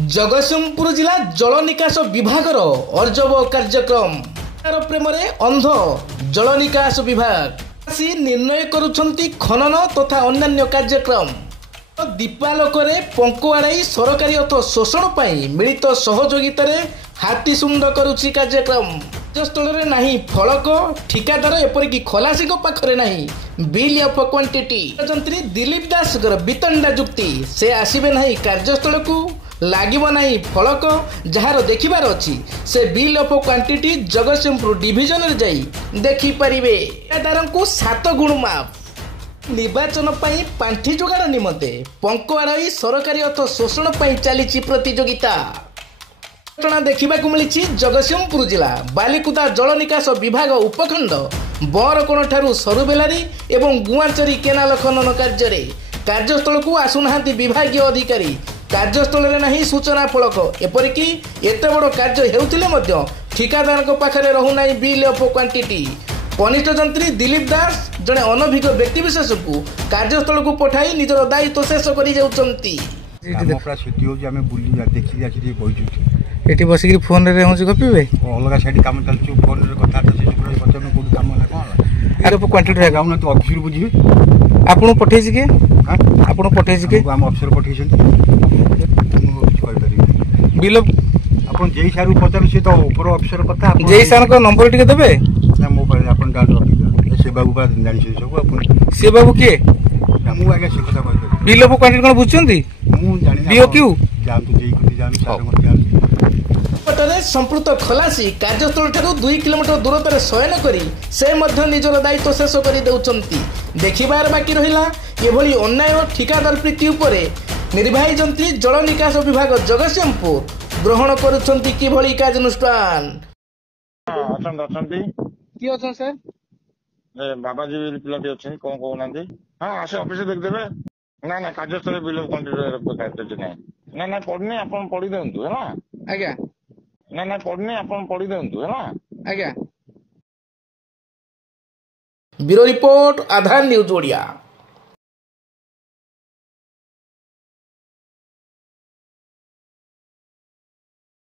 जगतसिंहपुर जिला जल निकास विभागर अर्जव कार्यक्रम प्रेम अंध जल निकास विभाग निर्णय करुछंती खनन तथा अन्य कार्यक्रम दीपालोक पंकुआड़ाई सरकारी अर्थ शोषण पर मिलित सहयोगिता हाथीसुंड करुछि कार्यक्रम स्थल नहीं फलक ठिकादार एपरिक खलासी पाखरे नहीं बिल ऑफ क्वांटिटी मंत्री दिलीप दास वितंडा युक्ति से आसबे नहीं कार्यस्थल को लागिब नहीं फलक जार देखिबार अछि से bill of quantity Jagatsinghpur division रे जाई देखि परिबे ठिकादार को 7 गुण माफ निर्वाचन पाई पांठी जोगाड़ निमते पंकुआड़ाई सरकारी अर्थ शोषण पाई चली प्रतियोगिता घटना देखा मिली जगतसिंहपुर जिला बालिकुदा जल निकास विभाग उपखंड बरकोण ठारू सरुबेलारी एवं गुआचरी केनाल खनन कार्य कार्यस्थल को आसुना विभागीय अधिकारी कार्यस्थल में नहीं सूचना फलक एपरिकी एत बड़ कार्य होते ठिकादार पाखे रहूना बिल ऑफ क्वांटिटी कनिष्ठ जंत्री दिलीप दास जड़े अनभिज्ञ व्यक्तिशेष को कार्यस्थल को पठाई निजर दायित्व शेष कर बसिक फोन गपे अलग साइड कम चलती फोन क्वांटिटी अफिस बुझे आपन पठे के आपन पठे के अफिसर पठे बिल आप जय सार पचार सी तो ऊपर अफिसर कथा जय सार को नंबर टिके देबे मो पास से बाबू बात जानि सब अपन से बाबू के मु आगे से कथा कहते बिल ऑफ क्वांटिटी कोन बुझछंती मु जानि बीओ क्यू जान तो जय कथि जान सार मत जान पटरे संपूक्त खलासी कार्यस्थल ठारू 2 किलोमीटर दूरतार शयन करी से मध्य निजर दायित्व शेष कर देउचंती देखिबार बाकी रहिला एभली अन्याय ठिकादार प्रीति उपरे निर्वाही जंत्री जल निकास विभाग जगतसिंहपुर ग्रहण करुछंती किभली कार्यानुष्ठान की अच्छा सर बाबाजी पिलाटी अच्छे कौन कहना हाँ आसे ऑफिस देखदेवे ना ना कार्यस्थल बिल ऑफ क्वांटिटी ना ना पढ़ने आप पढ़ी दिंतु है आज्ञा ना ना पढ़ने आप पढ़ी दिंतु है आज्ञा ब्यूरो रिपोर्ट आधार न्यूज ओडिया।